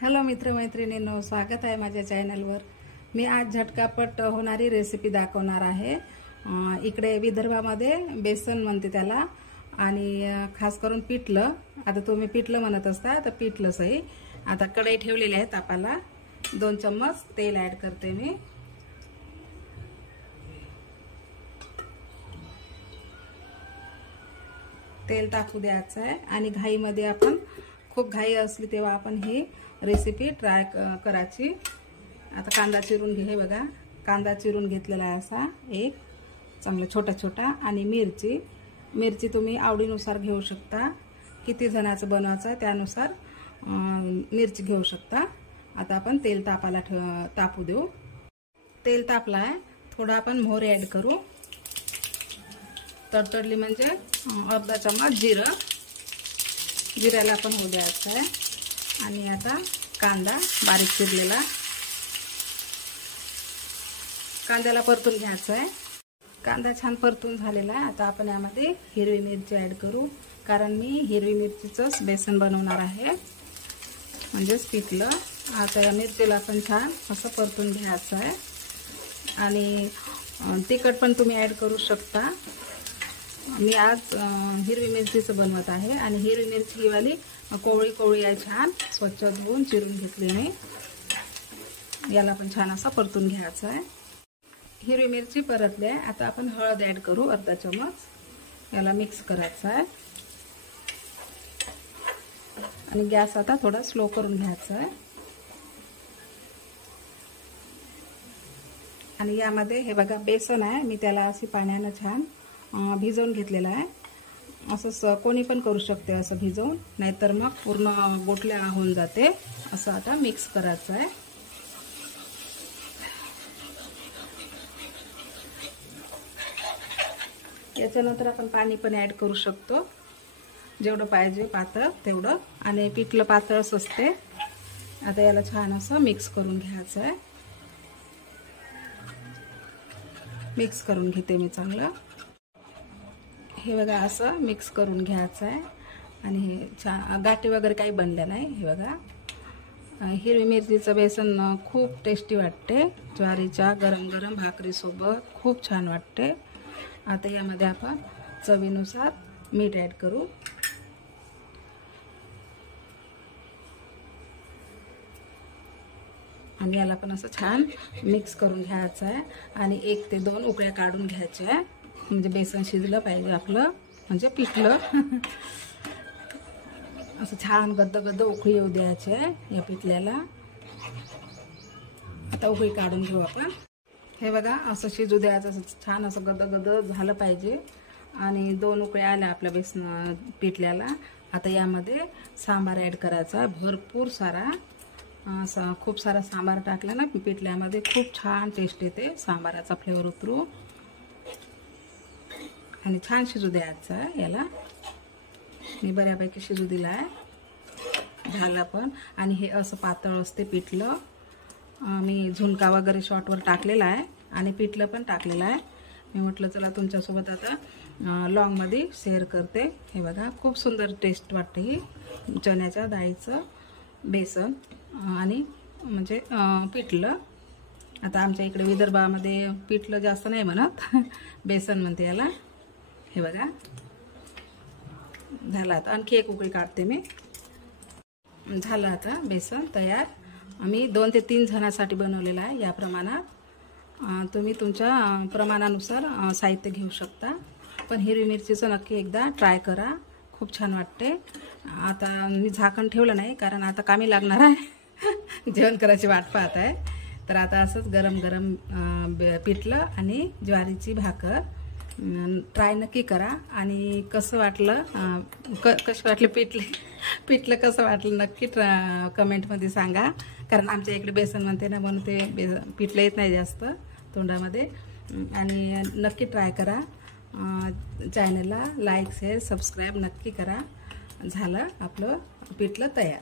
Hello मित्रमैत्रिणींनो, स्वागत आहे माझ्या चॅनलवर। मी आज झटकापट होणारी रेसिपी दाखवणार आहे। इकडे विदर्भामध्ये बेसन म्हणते त्याला, आणि खास करून पिठलं। आता तुम्ही पिठलं म्हणत असता तर पिठलं सही। आता कढई ठेवलेली आहे तापाला, 2 चम्मच तेल ऍड करते मी। तेल टाकू द्यायचं आहे, आणि घाईमध्ये आपण खूप घाई असली तेव्हा आपण ही रेसिपी ट्राय करायची। आता कांदा चिरून घे, हे बघा कांदा चिरून घेतलेला आहे असा एक चांगला छोटा छोटा, आणि मिरची तुम्ही आवडीनुसार घेऊ शकता, किती जणांचं बनवायचं त्यानुसार मिरची घेऊ शकता। आता आपण तेल तापाला तापू देऊ। तेल तापला आहे, थोडा आपण मोहरी ऍड करू। तडतडली म्हणजे अर्धा चम्मच जिऱ्याला पण होऊ द्यायचं आहे। आणि आता कांदा बारीक चिरलेला, कांद्याला परतून घ्यायचं आहे। कांदा छान परतून झालेला आहे। आता आपण यामध्ये हिरवी मिरची ऍड करू, कारण मी हिरवी मिरचीचंच बेसन बनवणार आहे, म्हणजेच पिठलं। आता या मिरचीला पण छान असं परतून घ्यायचं आहे, आणि तिखट पण तुम्ही ऍड करू शकता। मी आज हिरवी मिरचीचं बनवत आहे, आणि हिरवी मिरची ही वाली कोवळी आहे, छान स्वच्छ धुवून चिरून घेतली मी। याला पण छान असा परतून घ्यायचा आहे। हिरवी मिरची परतली आहे, आता आपण हळद ऍड करू अर्धा चम्मच। याला मिक्स करायचं आहे, आणि गॅस आता थोडा स्लो करून घ्यायचा आहे। आणि यामध्ये हे बघा बेसन आहे, मी त्याला अशी पाण्याने छान भिजवून घेतलेला आहे। असं कोणी पण करू शकते असं भिजवून, नाहीतर मग पूर्ण गोटल्या होऊन जाते। असं आता मिक्स करायचं आहे। याच्यानंतर आपण पाणी पण ऍड करू शकतो, जेवढं पाहिजे पातळ तेवढं, आणि पिठलं पातळच असते। आता याला छान असं मिक्स करून घ्यायचं आहे। मिक्स करून घेते मी चांगलं, हे बघा असं मिक्स करून घ्यायचं आहे। आणि हे छान गाठी वगैरे काही बनल्या नाही। हे बघा हिरवी मिरचीचं बेसन खूप टेस्टी वाटते, ज्वारीच्या गरम गरम भाकरीसोबत खूप छान वाटते। आता यामध्ये आपण चवीनुसार मीठ ऍड करू। आणि याला पण असं छान मिक्स करून घ्यायचं आहे, आणि 1 ते 2 उकळ्या काढून घ्यायच्या आहे, म्हणजे बेसन शिजलं पाहिजे आपलं, म्हणजे पिठलं। असं छान गद्द उकळी येऊ द्यायची आहे या पिठल्याला। आता उकळी काढून घेऊ आपण। हे बघा असं शिजू द्यायचं, असं छान असं गद्द झालं पाहिजे। आणि 2 उकळ्या आल्या आपल्या बेसन पिठल्याला। आता यामध्ये सांबार ऍड करायचा भरपूर सारा, खूप सारा सांबार टाकला ना पिठल्यामध्ये, खूप छान टेस्ट येते, सांबाराचा फ्लेवर उतरू। आणि छान शिजू द्यायचं आहे याला। मी बऱ्यापैकी शिजू दिला आहे, झाला पण। आणि हे असं पातळ असते पिठलं। मी झुणका वगैरे शॉर्टवर टाकलेला आहे, आणि पिठलं पण टाकलेलं आहे। मी म्हटलं चला तुमच्यासोबत आता लॉंगमध्ये शेअर करते। हे बघा खूप सुंदर टेस्ट वाटते ही चण्याच्या डाळीचं बेसन, आणि म्हणजे पिठलं। आता आमच्या इकडे विदर्भामध्ये पिठलं जास्त नाही म्हणत, बेसन म्हणते याला। हे बघा झालं। आता आणखी 1 उकळी काढते मी। झालं आता बेसन तयार। मी 2 ते 3 जणांसाठी बनवलेलं आहे। या प्रमाणात तुम्ही तुमच्या प्रमाणानुसार साहित्य घेऊ शकता, पण हिरवी मिरचीचं नक्की एकदा ट्राय करा, खूप छान वाटते। आता मी झाकण ठेवलं नाही, कारण आता कामी लागणार आहे, जेवण करायची वाट पाहत आहे। तर आता असंच गरम गरम पिठलं आणि ज्वारीची भाकर ट्राय नक्की करा। आणि कसं वाटलं पिठलं कसं वाटलं नक्की कमेंटमध्ये सांगा, कारण आमच्या इकडे बेसन म्हणते ना, म्हणून ते पिठलं येत नाही जास्त तोंडामध्ये। आणि नक्की ट्राय करा। चॅनलला लाईक शेअर सबस्क्राईब नक्की करा। झालं आपलं पिठलं तयार।